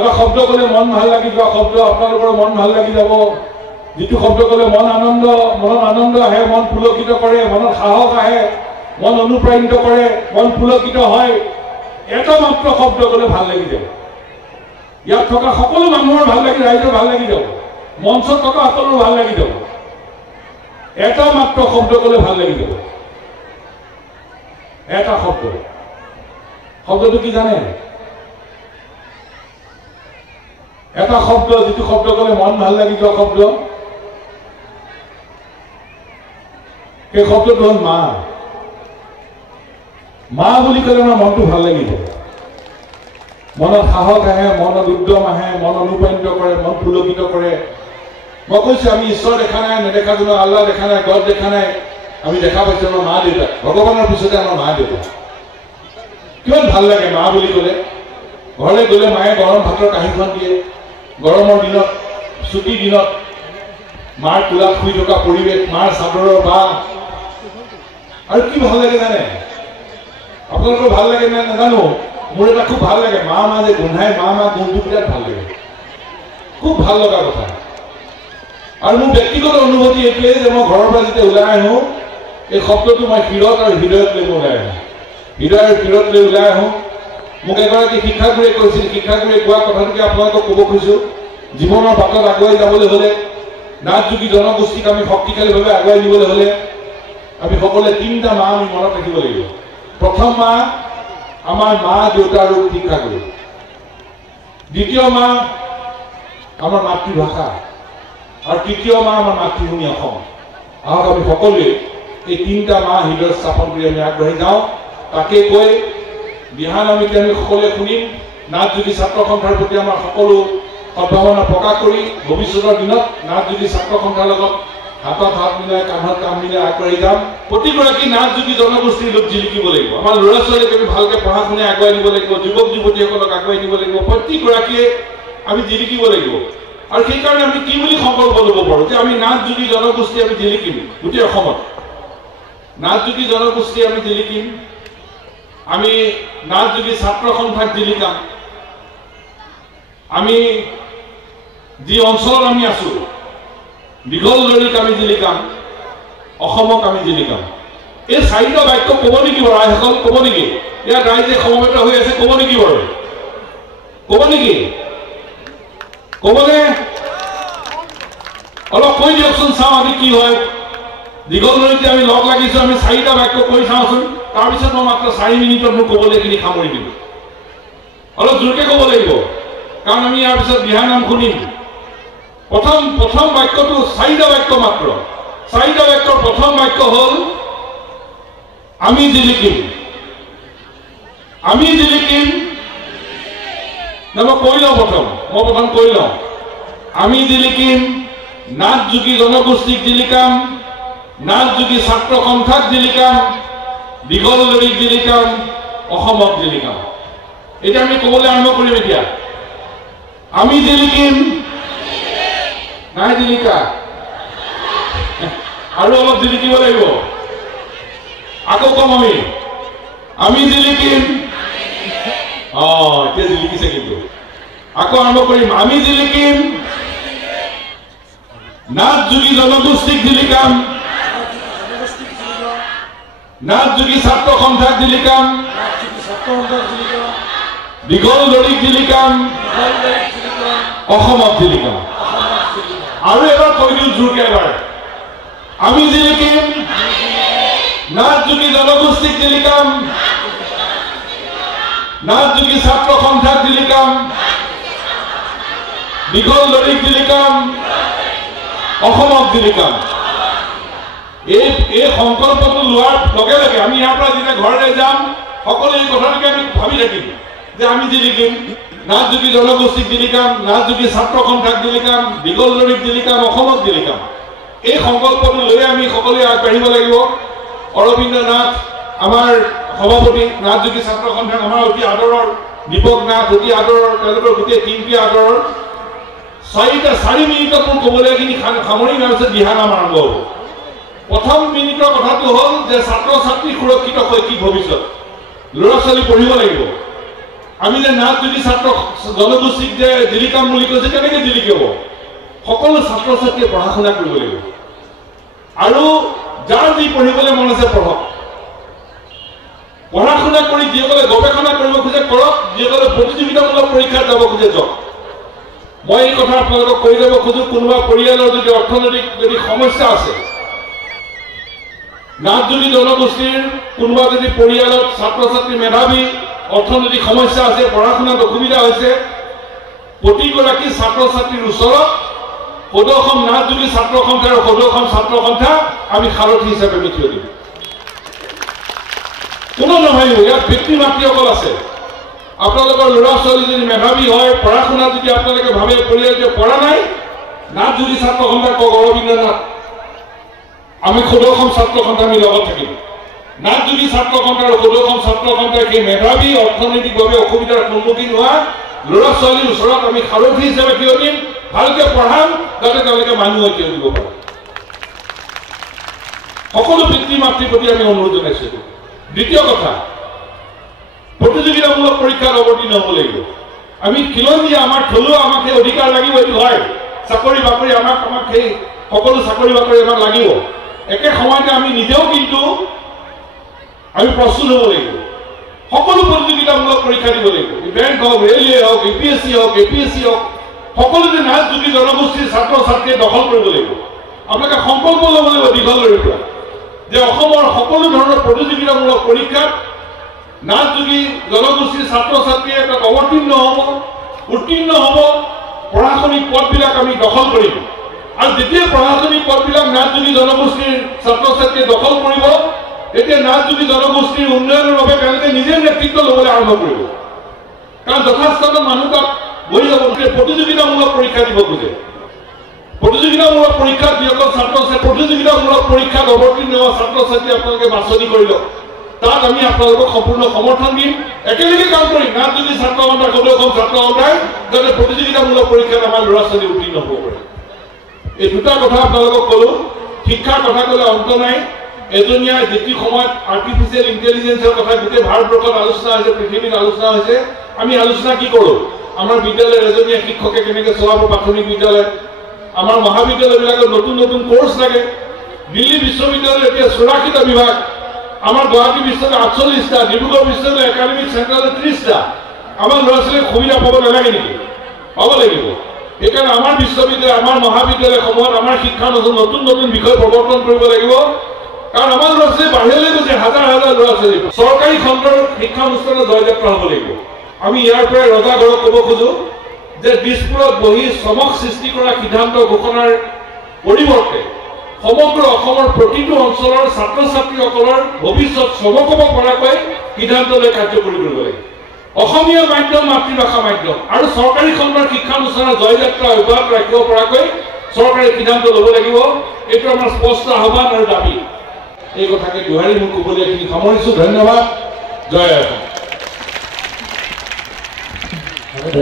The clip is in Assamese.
এটা শব্দ ক'লে মন ভাল লাগি যোৱা শব্দ আপোনালোকৰ মন ভাল লাগি যাব যিটো শব্দ ক'লে মনত আনন্দ আহে মন পুলকিত কৰে মনত সাহস আহে মন অনুপ্ৰাণিত কৰে মন পুলকিত হয় এটা মাত্ৰ শব্দ ক'লে ভাল লাগি যাব ইয়াত থকা সকলো মানুহৰ ভাল লাগি ৰাইজৰ ভাল লাগি যাব মঞ্চত থকা সকলোৰ ভাল লাগি যাব এটা মাত্ৰ শব্দ ক'লে ভাল লাগি যাব এটা শব্দটো কি জানে এটা শব্দ যিটো শব্দ ক'লে মন ভাল লাগি যোৱা শব্দ সেই শব্দটো হ'ল মা বুলি ক'লে আমাৰ মনটো ভাল লাগি যায় মনত সাহস আহে মনত উদ্যম আহে মন অনুপ্ৰাণিত কৰে মন পুলকিত কৰে মই কৈছো আমি ঈশ্বৰ দেখা নাই নেদেখা কোনো আল্লাহ দেখা নাই গড দেখা নাই আমি দেখা পাইছো আমাৰ মা দেউতা ভগৱানৰ পিছতে আমাৰ মা দেউতা কিমান ভাল লাগে মা বুলি ক'লে ঘৰলৈ গ'লে মায়ে গৰম ভাতৰ কাঁহীখন দিয়ে গৰমৰ দিনত ছুটি দিনত মাৰ কোলাত শুই থকা পৰিৱেশ মাৰ চাদৰৰ বাহ আৰু কি ভাল লাগে জানে আপোনালোকৰ ভাল লাগে নে নাজানো মোৰ এটা খুব ভাল লাগে মা যে গোন্ধাই মা গোন্ধটো বিৰাট ভাল লাগে খুব ভাল লগা কথা আৰু মোৰ ব্যক্তিগত অনুভূতি এইটোৱে যে মই ঘৰৰ পৰা যেতিয়া ওলাই আহোঁ এই শব্দটো মই শিৰত আৰু হৃদয়ত লৈ ওলাই আহোঁ হৃদয় আৰু শিৰত লৈ ওলাই আহোঁ মোক এগৰাকী শিক্ষাগুৰুৱে কৈছিল শিক্ষাগুৰুৱে কোৱা কথাটোকে আপোনালোকক ক'ব খুজিছোঁ জীৱনৰ বাটত আগুৱাই যাবলৈ হ'লে নাথ যোগী জনগোষ্ঠীক আমি শক্তিশালীভাৱে আগুৱাই নিবলৈ হ'লে আমি সকলোৱে তিনিটা মা আমি মনত ৰাখিব লাগিব প্ৰথম মা আমাৰ মা দেউতা আৰু শিক্ষাগুৰু দ্বিতীয় মা আমাৰ মাতৃভাষা আৰু তৃতীয় মা আমাৰ মাতৃভূমি অসম আহক আমি সকলোৱে এই তিনিটা মা হৃদয়ত স্থাপন কৰি আমি আগবাঢ়ি যাওঁ তাকে কৈ বিহান আমি সকলোৱে শুনিম নাথ যোগী ছাত্ৰ সন্থাৰ প্ৰতি আমাৰ সকলো সদ্ভাৱনা প্ৰকাশ কৰি ভৱিষ্যতৰ দিনত নাথ যোগী ছাত্ৰ সন্থাৰ লগত হাতত হাত মিলাই কান্ধত কাম মিলাই আগবাঢ়ি যাম প্ৰতিগৰাকী নাথ যোগী জনগোষ্ঠীৰ লোক জিলিকিব লাগিব আমাৰ ল'ৰা ছোৱালীক আমি ভালকৈ পঢ়া শুনাই আগুৱাই নিব লাগিব যুৱক যুৱতীসকলক আগুৱাই নিব লাগিব প্ৰতিগৰাকীয়ে আমি জিলিকিব লাগিব আৰু সেইকাৰণে আমি কি বুলি সংকল্প ল'ব পাৰোঁ যে আমি নাথ যোগী জনগোষ্ঠী আমি জিলিকিম গোটেই অসমত নাথ যোগী জনগোষ্ঠী আমি জিলিকিম আমি নাথ যোগী ছাত্ৰ সন্থাক জিলিকাম আমি যি অঞ্চলত আমি আছোঁ দীঘল দৰীক আমি জিলিকাম অসমক আমি জিলিকাম এই চাৰিটা বাক্য ক'ব নেকি বাৰু ৰাইজসকল ক'ব নেকি ইয়াত ৰাইজে সমবেত হৈ আছে ক'ব নেকি বাৰু ক'ব নেকি ক'বনে অলপ কৈ দিয়কচোন চাওঁ আমি কি হয় দীঘল দৰীতে আমি লগ লাগিছোঁ আমি চাৰিটা বাক্য কৈ চাওঁচোন তাৰপিছত মই মাত্ৰ 4 মিনিটত মোক ক'বলৈ এইখিনি সামৰি দিম অলপ জোৰকৈ ক'ব লাগিব কাৰণ আমি ইয়াৰ পিছত বিহাৰ নাম শুনিম প্ৰথম বাক্যটো চাৰিটা বাক্য মাত্ৰ চাৰিটা বাক্যৰ প্ৰথম বাক্য হ'ল আমি জিলিকিম না মই কৈ লওঁ প্ৰথম কৈ লওঁ আমি জিলিকিম নাথ যোগী জনগোষ্ঠীক জিলিকাম নাথ যোগী ছাত্ৰ সন্থাক জিলিকাম দীঘল দৰীক জিলিকাম অসমক জিলিকাম এতিয়া আমি ক'বলৈ আৰম্ভ কৰিম এতিয়া আমি জিলিকিম নাই জিলিকা আৰু অলপ জিলিকিব লাগিব আকৌ কম আমি জিলিকিম এতিয়া জিলিকিছে কিন্তু আকৌ আৰম্ভ কৰিম আমি জিলিকিম নাথ যোগী জনগোষ্ঠীক জিলিকাম নাথ যোগী ছাত্ৰ সন্থাক জিলিকাম দীঘল দৰীক জিলিকাম অসমক জিলিকাম আৰু এবাৰ কৈ দিওঁ জোৰকে এবাৰ আমি জিলিকিম নাথ যোগী জনগোষ্ঠীক জিলিকাম নাথ যোগী ছাত্ৰ সন্থাক জিলিকাম দীঘল দৰীক জিলিকাম অসমক জিলিকাম এই সংকল্পটো লোৱাৰ লগে লগে আমি ইয়াৰ পৰা যেতিয়া ঘৰলৈ যাম সকলোৱে এই কথাটোকে আমি ভাবি থাকিম যে আমি জিলিকিম নাথ যোগী জনগোষ্ঠীক জিলিকাম নাথ যোগী ছাত্ৰ সন্থাক জিলিকাম দীঘল দৰীক জিলিকাম অসমক জিলিকাম এই সংকল্পটো লৈ আমি সকলোৱে আগবাঢ়িব লাগিব অৰবিন্দ নাথ আমাৰ সভাপতি নাথ যোগী ছাত্ৰ সন্থাক আমাৰ অতি আদৰৰ দীপক নাথ অতি আদৰৰ তেওঁলোকৰ গোটেই টিমটোৱে আদৰৰ 4 মিনিটত মোৰ ক'বলৈ এইখিনি সামৰি লোৱাৰ পিছত দিহা নাম আৰম্ভ হ'ব প্ৰথম মিনিটৰ কথাটো হ'ল যে ছাত্ৰ ছাত্ৰী সুৰক্ষিত শৈক্ষিক ভৱিষ্যত ল'ৰা ছোৱালী পঢ়িব লাগিব আমি যে নাথ যোগী ছাত্ৰ জনগোষ্ঠীক যে জিলিকাম বুলি কৈছে কেনেকে জিলিকাব সকলো ছাত্ৰ ছাত্ৰীয়ে পঢ়া শুনা কৰিব লাগিব আৰু যাৰ যি পঢ়িবলৈ মন আছে পঢ়ক পঢ়া শুনা কৰি যিসকলে গৱেষণা কৰিব খোজে কৰক যিসকলে প্ৰতিযোগিতামূলক পৰীক্ষাত যাব খোজে যাওক মই এই কথা আপোনালোকক কৈ যাব খোজো কোনোবা পৰিয়ালৰ যদি অৰ্থনৈতিক যদি সমস্যা আছে নাথ যোগী জনগোষ্ঠীৰ কোনোবা যদি পৰিয়ালত ছাত্ৰ ছাত্ৰী মেধাৱী অৰ্থনৈতিক সমস্যা আছে পঢ়া শুনাত অসুবিধা হৈছে প্ৰতিগৰাকী ছাত্ৰ ছাত্ৰীৰ ওচৰত সদৌসম নাথ যোগী ছাত্ৰ সন্থা আৰু সদৌসম ছাত্ৰ সন্থা আমি সাৰথী হিচাপে থিয় দিম কোনো নহয় ইয়াত পিতৃ মাতৃসকল আছে আপোনালোকৰ ল'ৰা ছোৱালী যদি মেধাৱী হয় পঢ়া শুনা যদি আপোনালোকে ভাবে পৰিয়ালটোৱে পঢ়া নাই নাথ যোগী ছাত্ৰ সন্থা কওক অৰবিন্দ্ৰনাথ আমি সদৌসম ছাত্ৰ সন্থা আমি লগত থাকিম নাথ যোগী ছাত্ৰ সন্থা আৰু সদৌসম ছাত্ৰ সন্থাই সেই মেধাৱী অৰ্থনৈতিকভাৱে অসুবিধাৰ সন্মুখীন হোৱা ল'ৰা ছোৱালীৰ ওচৰত আমি সাৰথী হিচাপে থিয় দিম ভালকে পঢ়াম যাতে তেওঁলোকে মানুহ হৈ থিয় দিব পাৰে সকলো পিতৃ মাতৃৰ প্ৰতি আমি অনুৰোধ জনাইছো দ্বিতীয় কথা প্ৰতিযোগিতামূলক পৰীক্ষাত অৱতীৰ্ণ হ'ব লাগিব আমি খিলঞ্জীয়া আমাৰ থলুৱা আমাক সেই অধিকাৰ লাগিব এইটো হয় চাকৰি বাকৰি আমাক সেই সকলো চাকৰি বাকৰি আমাক লাগিব একে সময়তে আমি নিজেও কিন্তু আমি প্ৰস্তুত হ'ব লাগিব সকলো প্ৰতিযোগিতামূলক পৰীক্ষা দিব লাগিব বেংক হওক ৰেলৱে হওক UPSC হওক APSC হওক সকলোতে নাথ যোগী জনগোষ্ঠীৰ ছাত্ৰ ছাত্ৰীয়ে দখল কৰিব লাগিব আপোনালোকে সংকল্প ল'ব লাগিব দীঘলৰে পৰা যে অসমৰ সকলো ধৰণৰ প্ৰতিযোগিতামূলক পৰীক্ষাত নাথ যোগী জনগোষ্ঠীৰ ছাত্ৰ ছাত্ৰীয়ে তাত অৱতীৰ্ণ হ'ব উত্তীৰ্ণ হ'ব প্ৰশাসনিক পদবিলাক আমি দখল কৰিম আৰু যেতিয়া প্ৰশাসনিক পদবিলাক নাথ যোগী জনগোষ্ঠীৰ ছাত্ৰ ছাত্ৰীয়ে দখল কৰিব তেতিয়া নাথ যোগী জনগোষ্ঠীৰ উন্নয়নৰ বাবে তেওঁলোকে নিজে নেতৃত্ব ল'বলৈ আৰম্ভ কৰিব কাৰণ যথেষ্ট মানুহ তাত বহি যাব প্ৰতিযোগিতামূলক পৰীক্ষা দিব খোজে প্ৰতিযোগিতামূলক পৰীক্ষাত যিসকল ছাত্ৰ ছাত্ৰী প্ৰতিযোগিতামূলক পৰীক্ষাত অৱতীৰ্ণ হোৱা ছাত্ৰ ছাত্ৰী আপোনালোকে বাছনি কৰি লওক তাত আমি আপোনালোকক সম্পূৰ্ণ সমৰ্থন দিম একেলগে কাম কৰিম নাথ যোগী ছাত্ৰ সন্থা সদৌসম ছাত্ৰ সন্থাই যাতে প্ৰতিযোগিতামূলক পৰীক্ষাত আমাৰ ল'ৰা ছোৱালী উত্তীৰ্ণ হ'ব পাৰে এই দুটা কথা আপোনালোকক ক'লো শিক্ষাৰ কথা ক'লে অন্ত নাই এজনীয়া যেতি সময়ত আৰ্টিফিচিয়েল ইণ্টেলিজেন্সৰ কথা গোটেই ভাৰতবৰ্ষত আলোচনা হৈছে পৃথিৱীত আলোচনা হৈছে আমি আলোচনা কি কৰোঁ আমাৰ বিদ্যালয়ৰ এজনীয়া শিক্ষকে কেনেকৈ চলাব প্ৰাথমিক বিদ্যালয় আমাৰ মহাবিদ্যালয়বিলাকত নতুন নতুন কোৰ্চ লাগে দিল্লী বিশ্ববিদ্যালয়ৰ এতিয়া 84টা বিভাগ আমাৰ গুৱাহাটী বিশ্ববিদ্যালয় 48টা ডিব্ৰুগড় বিশ্ববিদ্যালয় একাডেমিক চেণ্টাৰত 30টা আমাৰ ল'ৰা ছোৱালীক সুবিধা পাব নালাগে নেকি পাব লাগিব সেইকাৰণে আমাৰ বিশ্ববিদ্যালয় আমাৰ মহাবিদ্যালয়সমূহত আমাৰ শিক্ষাৰ নতুন নতুন বিষয় প্ৰৱৰ্তন কৰিব লাগিব কাৰণ আমাৰ ল'ৰা ছোৱালী বাহিৰলৈ গৈছে হাজাৰ হাজাৰ ল'ৰা ছোৱালী চৰকাৰী খণ্ডৰ শিক্ষানুষ্ঠানত জয়যাত্ৰা হ'ব লাগিব আমি ইয়াৰ পৰাই ৰজাগড়ক ক'ব খোজো যে দিছপুৰত বহি চমক সৃষ্টি কৰা সিদ্ধান্ত ঘোষণাৰ পৰিৱৰ্তে সমগ্ৰ অসমৰ প্ৰতিটো অঞ্চলৰ ছাত্ৰ ছাত্ৰীসকলৰ ভৱিষ্যত চমক হ'ব পৰাকৈ সিদ্ধান্ত লৈ কাৰ্যকৰী কৰিব লাগিব অসমীয়া মাধ্যম মাতৃভাষা মাধ্যম আৰু চৰকাৰী খণ্ডৰ শিক্ষানুষ্ঠানৰ জয়যাত্ৰা অব্যাহত ৰাখিব পৰাকৈ চৰকাৰে সিদ্ধান্ত ল'ব লাগিব এইটো আমাৰ স্পষ্ট আহ্বান আৰু দাবী এই কথাকে দোহাৰি মোৰ ক'বলগীয়াখিনি সামৰিছোঁ ধন্যবাদ জয় অসম